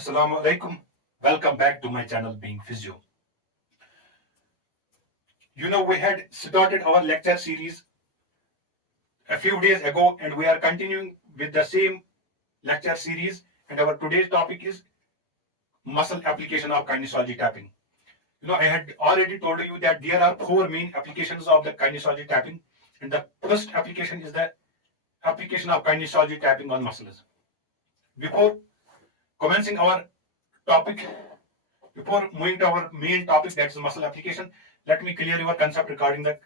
Assalamu alaikum. Welcome back to my channel Being Physio. We had started our lecture series a few days ago and we are continuing with the same lecture series. And our today's topic is muscle application of kinesiology tapping. I had already told you that there are four main applications of the kinesiology tapping. And the first application is the application of kinesiology tapping on muscles. Before commencing our topic, Before moving to our main topic, that is muscle application, let me clear your concept regarding the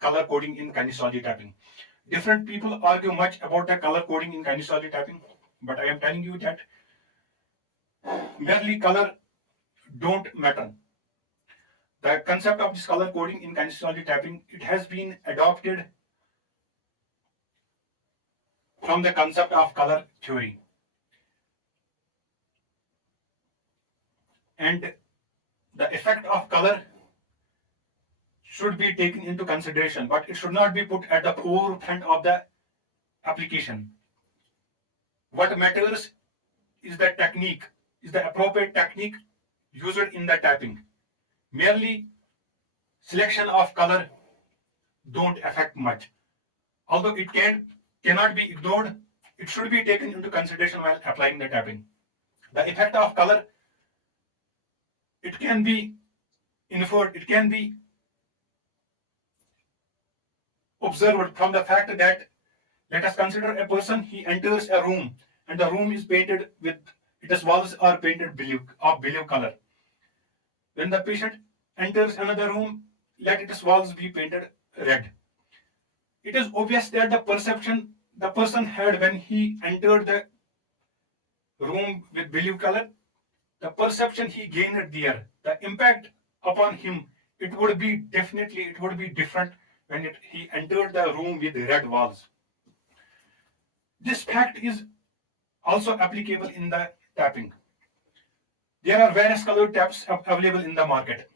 color coding in kinesiology tapping. Different people argue much about the color coding in kinesiology tapping, but I am telling you that merely color don't matter. The concept of this color coding in kinesiology tapping, it has been adopted from the concept of color theory. And the effect of color should be taken into consideration, but it should not be put at the forefront of the application. What matters is the technique, is the appropriate technique used in the tapping. Merely selection of color don't affect much. Although it cannot be ignored, it should be taken into consideration while applying the tapping. The effect of color, it can be inferred, it can be observed from the fact that, let us consider a person, he enters a room and the room is painted with, its walls are painted blue color. When the patient enters another room, let its walls be painted red. It is obvious that the perception the person had when he entered the room with blue color, the perception he gained there, the impact upon him, it would be different when he entered the room with red walls. This fact is also applicable in the tapping. There are various colored taps available in the market.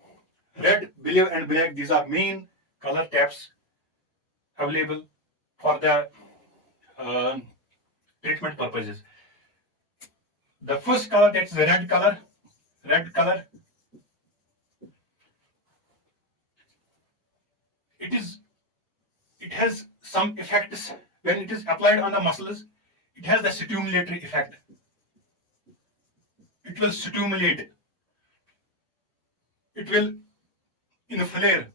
Red, blue, and black, these are main color taps available for the treatment purposes. The first color, that's the red color. Red color, it has some effects when it is applied on the muscles. It has the stimulatory effect. It will stimulate. It will inflare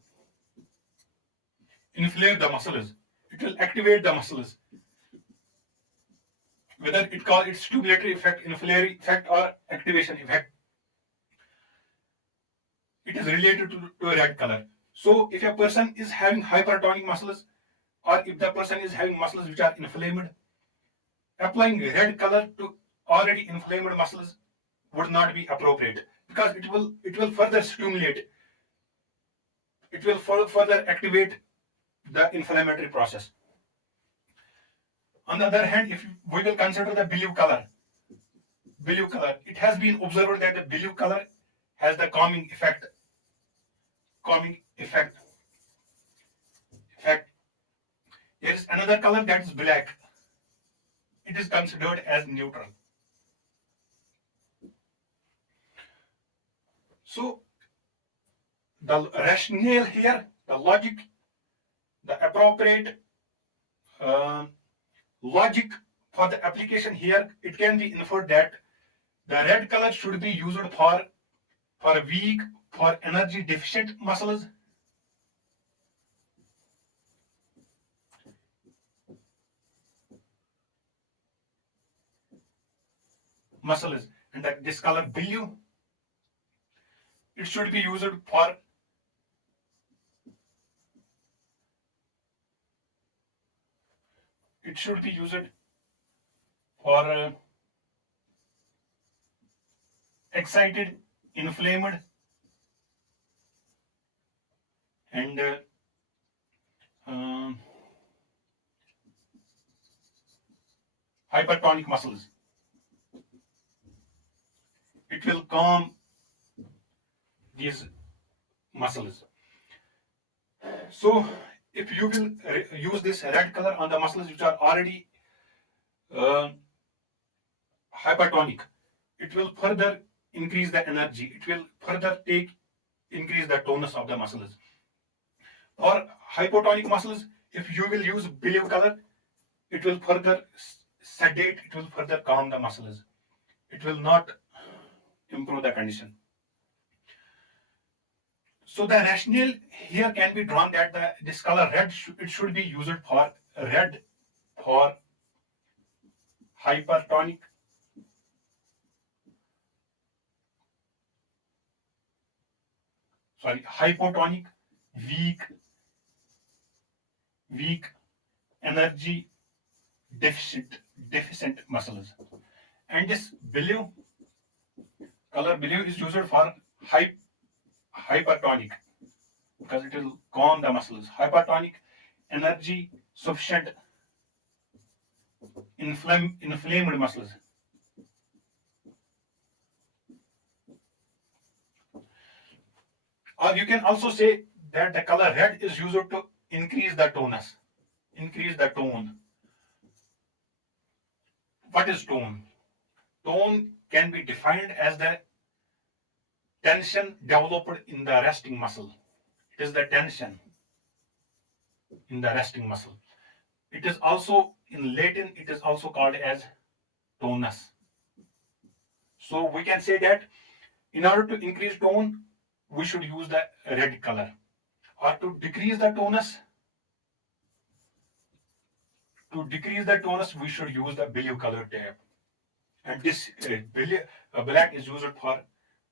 the muscles. It will activate the muscles. Whether it call it stimulatory effect, inflammatory effect, or activation effect, it is related to a red color. So if a person is having hypertonic muscles, or if the person is having muscles which are inflamed, applying red color to already inflamed muscles would not be appropriate, because it will further stimulate, it will further activate the inflammatory process. On the other hand, if we will consider the blue color, it has been observed that the blue color has the calming effect. There is another color, that is black. It is considered as neutral. So the rationale here, the logic, the appropriate logic for the application here, it can be inferred that the red color should be used for weak, for energy deficient muscles. And that this color blue, it should be used for excited, inflamed, and hypertonic muscles. It will calm these muscles. So if you will use this red color on the muscles which are already hypertonic, it will further increase the energy. It will further increase the tonus of the muscles. For hypotonic muscles, if you will use blue color, it will further sedate, it will further calm the muscles. It will not improve the condition. So the rationale here can be drawn that this color red it should be used for red for hypertonic, hypotonic, weak energy deficient muscles. And this color blue is used for hypertonic because it will calm the muscles. Hypertonic, energy sufficient, inflamed muscles. Or you can also say that the color red is used to increase the tonus, increase the tone. What is tone? Tone can be defined as the tension developed in the resting muscle. It is the tension in the resting muscle. It is also in Latin, it is also called as tonus. So we can say that in order to increase tone, we should use the red color. Or to decrease the tonus, we should use the blue color tab. And this black is used for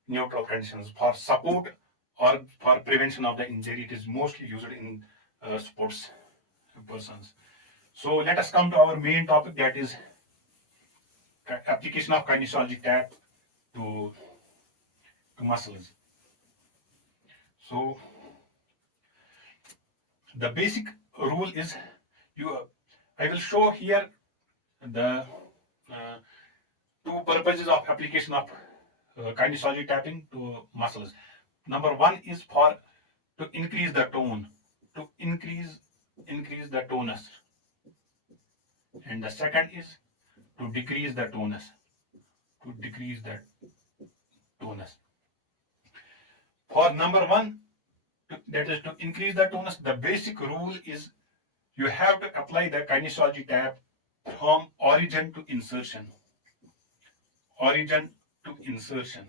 neutral conditions, for support or for prevention of the injury. It is mostly used in sports persons. So let us come to our main topic, that is application of kinesiology tab to muscles. So the basic rule is I will show here the two purposes of application of kinesiology tapping to muscles. Number one is for to increase the tone, to increase the tonus, and the second is to decrease the tonus, to decrease the tonus. For number one, that is to increase the tonus, the basic rule is you have to apply the kinesiology tap from origin to insertion. Origin to insertion.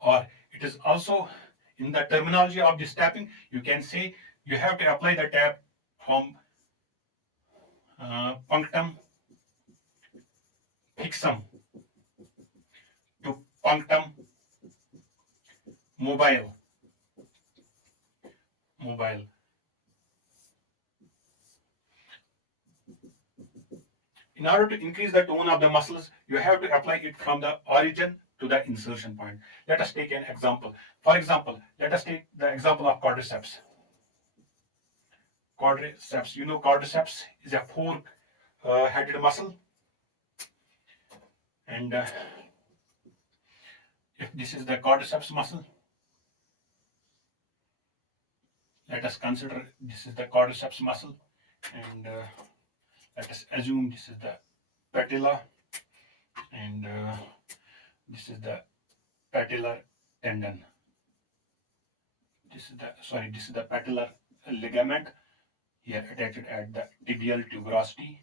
Or it is also in the terminology of this tapping, you can say you have to apply the tap from punctum fixum to punctum mobile. In order to increase the tone of the muscles, you have to apply it from the origin to the insertion point. Let us take an example. For example, let us take the example of quadriceps. Quadriceps, you know, quadriceps is a four-headed muscle, and if this is the quadriceps muscle, let us consider this is the quadriceps muscle, and let us assume this is the patella, and this is the patellar tendon. This is the patellar ligament here attached at the tibial tuberosity.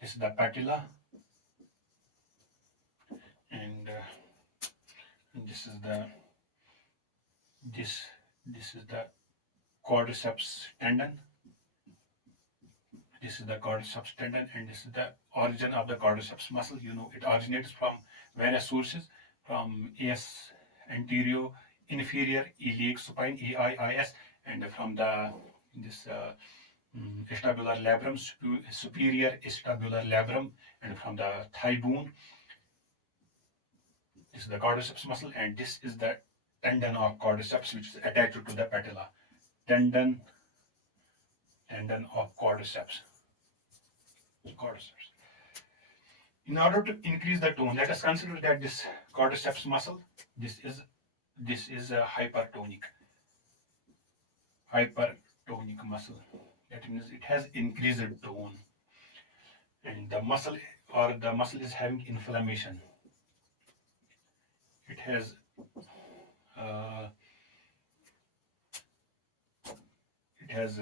This is the patella, and this is the quadriceps tendon. This is the quadriceps tendon, and this is the origin of the quadriceps muscle. You know, it originates from various sources, from AS anterior inferior iliac supine AIIS, and from this acetabular labrum, superior acetabular labrum, and from the thigh bone. This is the quadriceps muscle, and this is the tendon of quadriceps, which is attached to the patella. Tendon of quadriceps. In order to increase the tone, let us consider that this quadriceps muscle, this is a hypertonic muscle. That means it has increased tone, and the muscle is having inflammation. It has uh, it has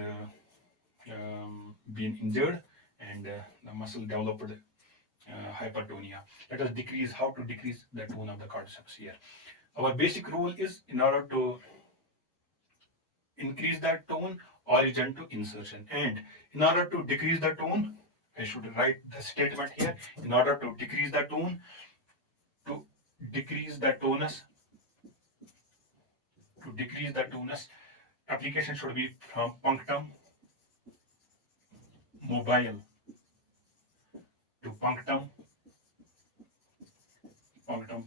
been injured, and the muscle developed hypertonia. Let us decrease how to decrease the tone of the quadriceps here. Our basic rule is, in order to increase that tone, origin to insertion, and in order to decrease the tone, I should write the statement here. In order to decrease the tone, to decrease the tonus, to decrease the tonus, application should be from punctum mobile to punctum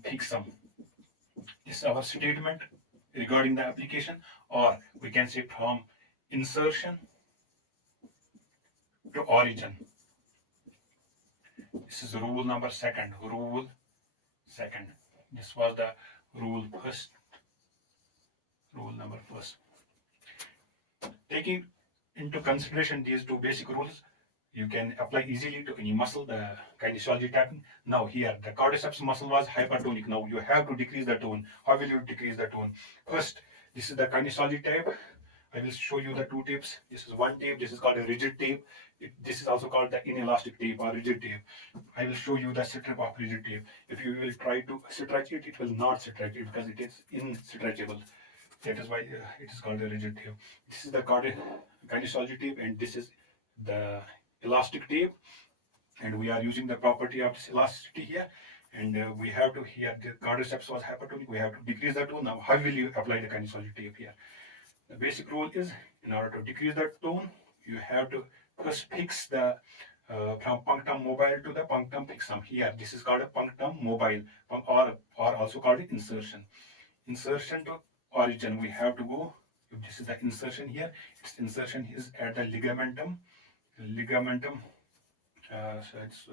fixum. This is our statement regarding the application, or we can say from insertion to origin. This is rule number second. Rule second. This was the rule first. Rule number first. Taking into consideration these two basic rules, you can apply easily to any muscle, the kinesiology tapping. Now here, the quadriceps muscle was hypertonic. Now you have to decrease the tone. How will you decrease the tone? First, this is the kinesiology tape. I will show you the two tapes. This is one tape. This is called a rigid tape. This is also called the inelastic tape or rigid tape. I will show you the strip of rigid tape. If you will try to stretch it, it will not stretch it because it is unstretchable. That is why it is called a rigid tape. This is the kinesiology tape, and this is the elastic tape. And we are using the property of this elasticity here. And we have to, here the quadriceps was hypertonic. We have to decrease that tone. Now, how will you apply the kinesiology tape here? The basic rule is, in order to decrease the tone, you have to first fix the from punctum mobile to the punctum fixum. Here, this is called a punctum mobile, or also called insertion. Insertion to origin, we have to go. If this is the insertion here, its insertion is at the ligamentum. So it's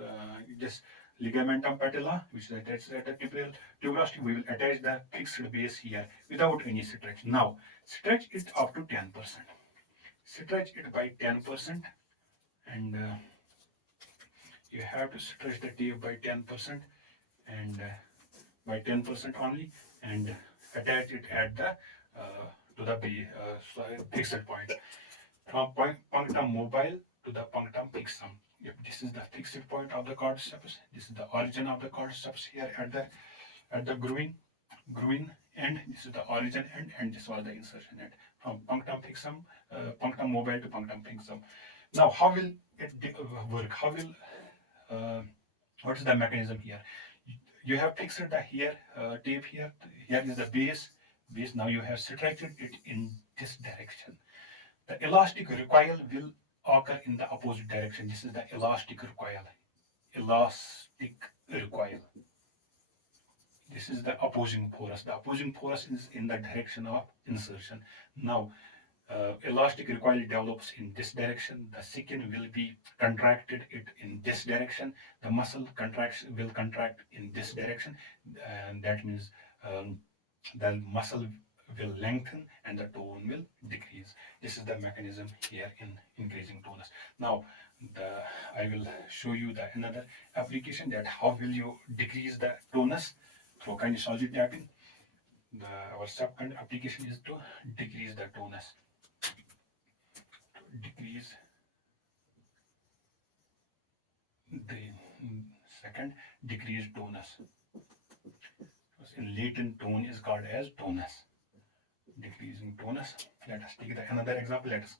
just ligamentum patella, which is attached at the tuberosity. We will attach the fixed base here without any stretch. Now, stretch it up to 10%. Stretch it by 10%, and you have to stretch the tape by 10%, and by 10% only, and attach it at the to the fixed point. From punctum mobile to the punctum fixum. If this is the fixed point of the quadriceps, this is the origin of the quadriceps here at the groin end. This is the origin end, and this was the insertion end. From punctum fixum, punctum mobile to punctum fixum. Now, how will it work? How will what is the mechanism here? You have fixed the here tape here. Here is the base. Now you have stretched it in this direction. The elastic recoil will occur in the opposite direction. This is the elastic recoil. Elastic recoil. This is the opposing force. The opposing force is in the direction of insertion. Now, elastic recoil develops in this direction. The skin will be contracted it in this direction. The muscle will contract in this direction, and that means the muscle will lengthen and the tone will decrease. This is the mechanism here in increasing tonus. Now, I will show you the another application, that how will you decrease the tonus through kinesiology tapping. Our second application is to decrease the tonus. Decrease the second, decrease tonus. In latent tone is called as tonus. Decreasing tonus. Let us take another example. Let us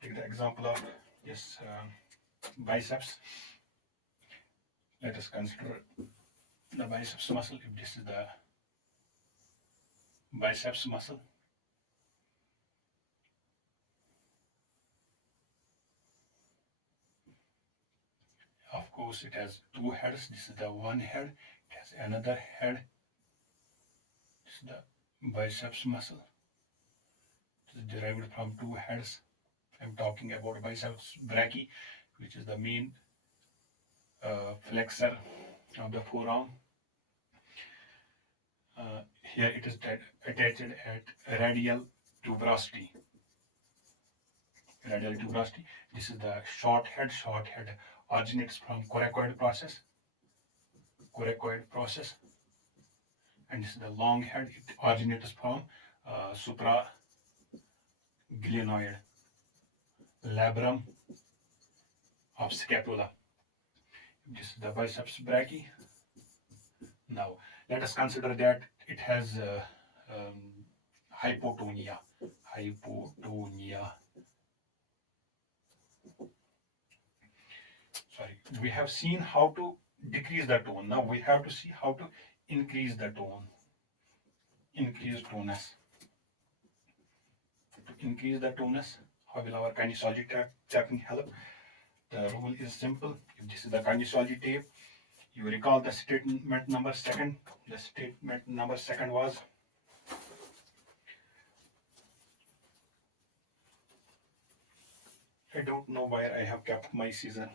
take the example of this biceps. Let us consider the biceps muscle. If this is the biceps muscle, of course it has two heads. This is the one head. It has another head. This is the biceps muscle. It is derived from two heads. I'm talking about biceps brachii, which is the main flexor of the forearm. Here it is attached at radial tuberosity. radial tuberosity. This is the short head. Short head originates from coracoid process, and this is the long head. It originates from supraglenoid labrum of scapula. This is the biceps brachii. Now, let us consider that it has um, hypotonia. Hypotonia. Sorry, we have seen how to decrease the tone. Now we have to see how to increase the tone. Increase tonus. To increase the tonus, how will our kinesiology tapping help? The rule is simple. If this is the kinesiology tape, you recall the statement number second. The statement number second was I don't know where I have kept my scissor.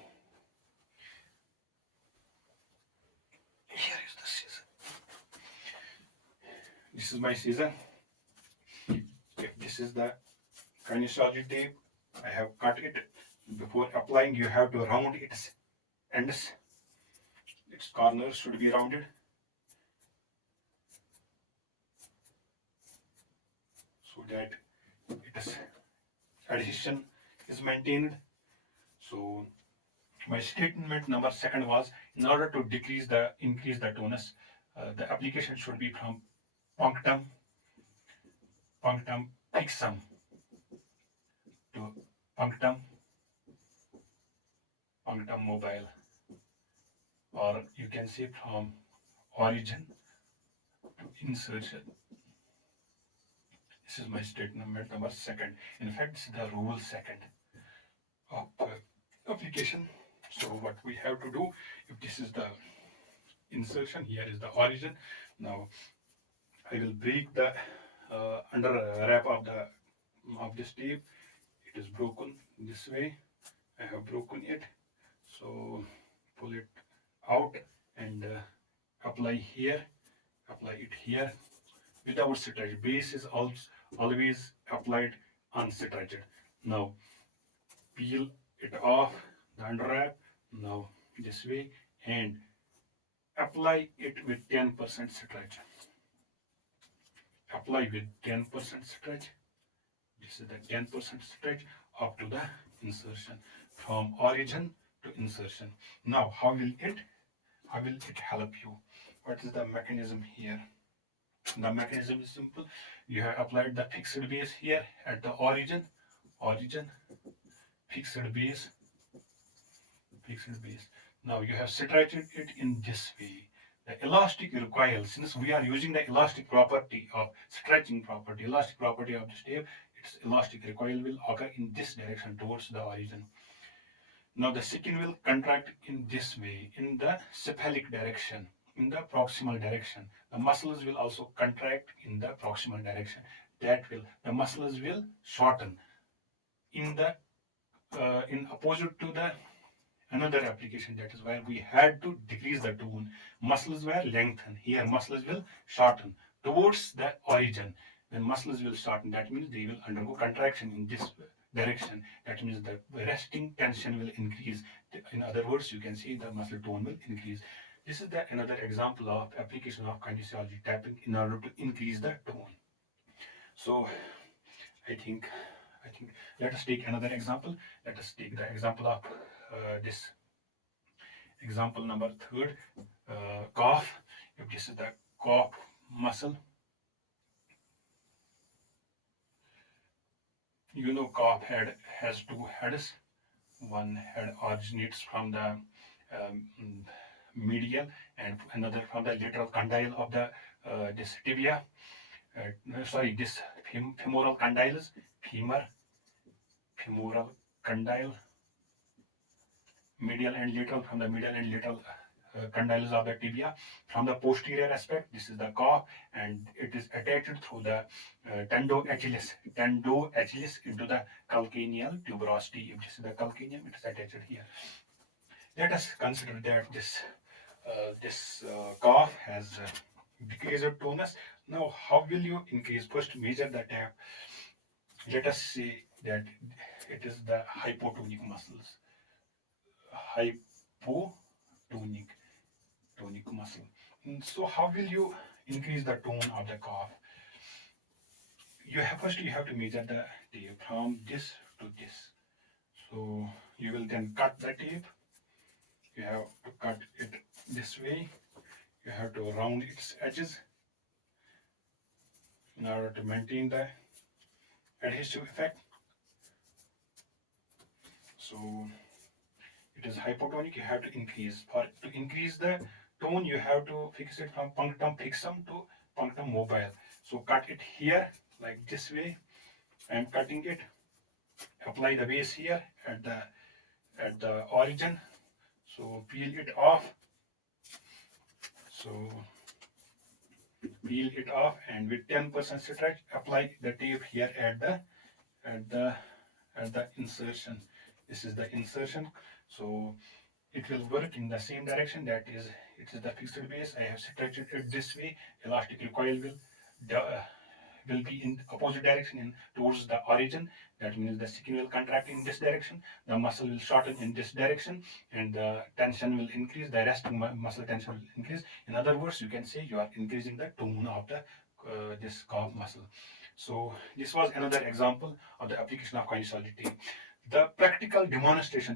Here is the scissor. This is my scissor. If this is the kinesiology tape, I have cut it. Before applying, you have to round its ends. Its corners should be rounded. So that its adhesion is maintained. So my statement number second was in order to increase the tonus, the application should be from punctum fixum to punctum mobile, or you can say from origin to insertion. This is my statement number second. In fact, this is the rule second of application. So what we have to do, if this is the insertion, here is the origin. Now I will break the under wrap of this tape. It is broken this way. I have broken it. So pull it out and apply here. Apply it here without stretch. Base is always applied unstretched. Now peel it off the underwrap. Now this way and apply it with 10% stretch. Apply with 10% stretch. This is the 10% stretch up to the insertion, from origin to insertion. Now how will it help you? What is the mechanism here? The mechanism is simple. You have applied the fixed base here at the origin, fixed base. Now you have stretched it in this way. The elastic recoil, since we are using the elastic property of stretching property, elastic property of this tape, its elastic recoil will occur in this direction towards the origin. Now the skin will contract in this way, in the cephalic direction, in the proximal direction. The muscles will also contract in the proximal direction. The muscles will shorten in opposite to the another application. That is why we had to decrease the tone. Muscles were lengthened. Here muscles will shorten towards the origin. When muscles will shorten, that means they will undergo contraction in this direction. That means the resting tension will increase. In other words, you can see the muscle tone will increase. This is another example of application of kinesiology tapping in order to increase the tone. So I think let us take another example. Let us take the example of this example number third, calf. If this is the calf muscle, you know calf head has two heads. One head originates from the medial and another from the lateral condyle of the this tibia. This femoral condyles, femoral condyle, medial and lateral, from the medial and lateral condyles of the tibia. From the posterior aspect, this is the calf, and it is attached through the tendo agilis into the calcaneal tuberosity. If this is the calcaneum, it is attached here. Let us consider that this calf has decreased tonus. Now, how will you increase? First, measure the tap. Let us say that it is the hypotonic muscles. Hypotonic tonic muscle. So how will you increase the tone of the calf? You have to measure the tape from this to this. So you will then cut the tape. You have to cut it this way. You have to round its edges in order to maintain the adhesive effect. So it is hypotonic. You have to increase. For to increase the tone, you have to fix it from punctum fixum to punctum mobile. So cut it here like this way. I am cutting it. Apply the base here at the origin. So peel it off. So peel it off, and with 10% stretch, apply the tape here at the at the insertion. This is the insertion. So it will work in the same direction. That is, it is the fixed base. I have stretched it this way. Elastic recoil will be in opposite direction in towards the origin. That means the skin will contract in this direction, the muscle will shorten in this direction, and the tension will increase, the resting muscle tension will increase. In other words, you can say you are increasing the tone of the this calf muscle. So this was another example of the application of kinesiology tape. The practical demonstration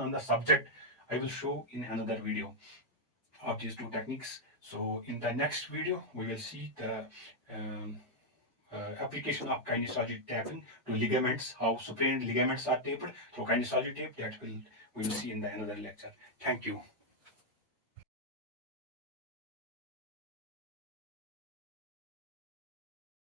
on the subject I will show in another video of these two techniques. So in the next video, we will see the um, application of kinesiology tapping to ligaments, how sprained ligaments are tapered. So kinesiology tape, that will we will see in the another lecture. Thank you.